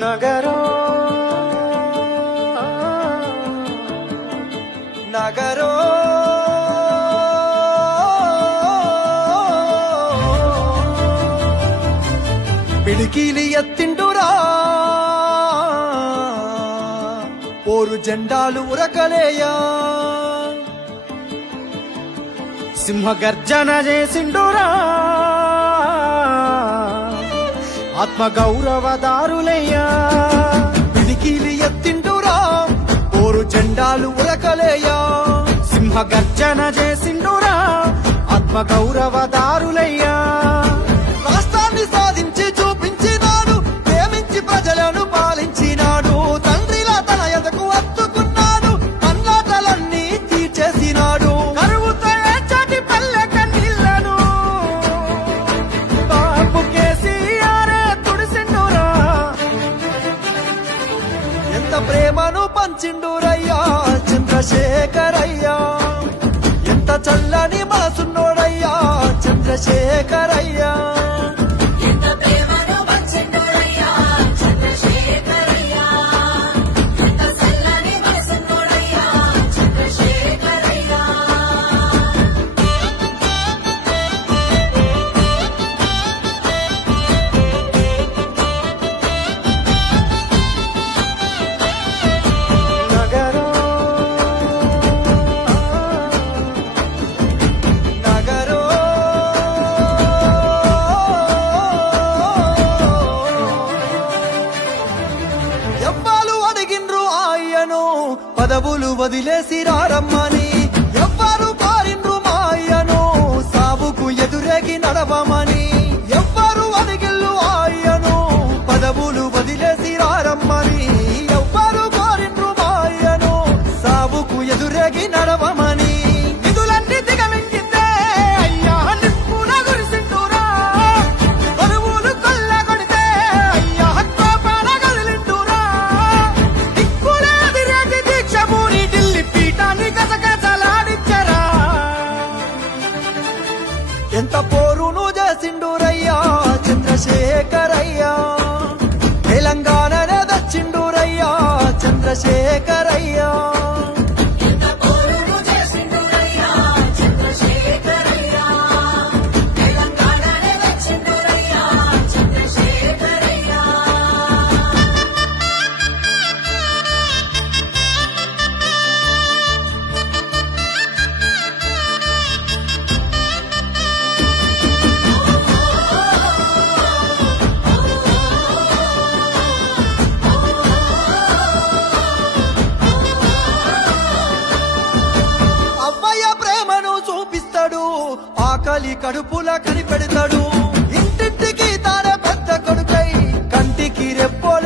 నగరో నగరో పిడికిలి ఎత్తిండురా ఓరు జెండాలు ఉరకలేయా సింహగర్జన చేసిండురా ఆత్మ గౌరవదారులయ్యా పిడికిలి ఎత్తిండురా ఓరు జెండాలు ఉరకలేయా సింహగర్జన చేసిండురా ఆత్మ గౌరవదారులయ్యా రాష్ట్రాన్ని సాధించి చూపించినాడు ప్రేమించి ప్రజలను పాలించినాడు తండ్రిలా తన ఎదకు అత్తుకున్నాడు అన్నాటలన్నీ తీర్చేసినాడు కరువుతో ఏచటి పల్లె కన్నీళ్లను బాబు కేసీఆరే తుడిసిండురా ఎంత ప్రేమను పంచిండురయ్యా చంద్రశేఖరయ్యా ఎంత చల్లని మనసున్నోడయ్యా చంద్రశేఖరయ్యా ఎంత ప్రేమను పంచిండురయ్యా చంద్రశేఖరయ్యా ఎంత చల్లని మనసున్నోడయ్యా చంద్రశేఖరయ్యా నగరో నగరో ఎవ్వాలు అడిగిండ్రు ఆయను పదవులు వదిలేసి రారమ్మని ఎవ్వరు పారిండ్రు మా అయ్యను సాబుకు ఎదురేగి నడవమని ఎవ్వరు అడిగిల్లు ఆయను పదవులు వదిలేసి రారమ్మని ఎవ్వరు కోరిండ్రు మా అయ్యను సాబుకు ఎదురేగి నడవమని నిధులన్నీ దిగమింగిందే అయ్యా నిప్పుల గురిసిండురా బరువులు కొల్లగొడితే అయ్యా కోపాల కదిలిండురా దిక్కులే ఎదిరేగి దీక్ష పూరి ఢిల్లీ పీఠాన్ని గజగజలాడించరా ఎంత పోరును చేసిండురయ్యా చంద్రశేఖరయ్యా తెలంగాణనే దచ్చిండురయ్యా చంద్రశేఖరయ్యా ఎంత పోరును చేసిండురయ్యా చంద్రశేఖరయ్యా తెలంగాణనే వచ్చిండురయ్యా చంద్రశేఖరయ్యా అవ్వయ్య ప్రేమను చూపిస్తాడు ఆకలి కడుపుల కనిపెడతాడు ఇంటింటికి తానే పెద్ద కొడుకై కంటికి రెప్పోల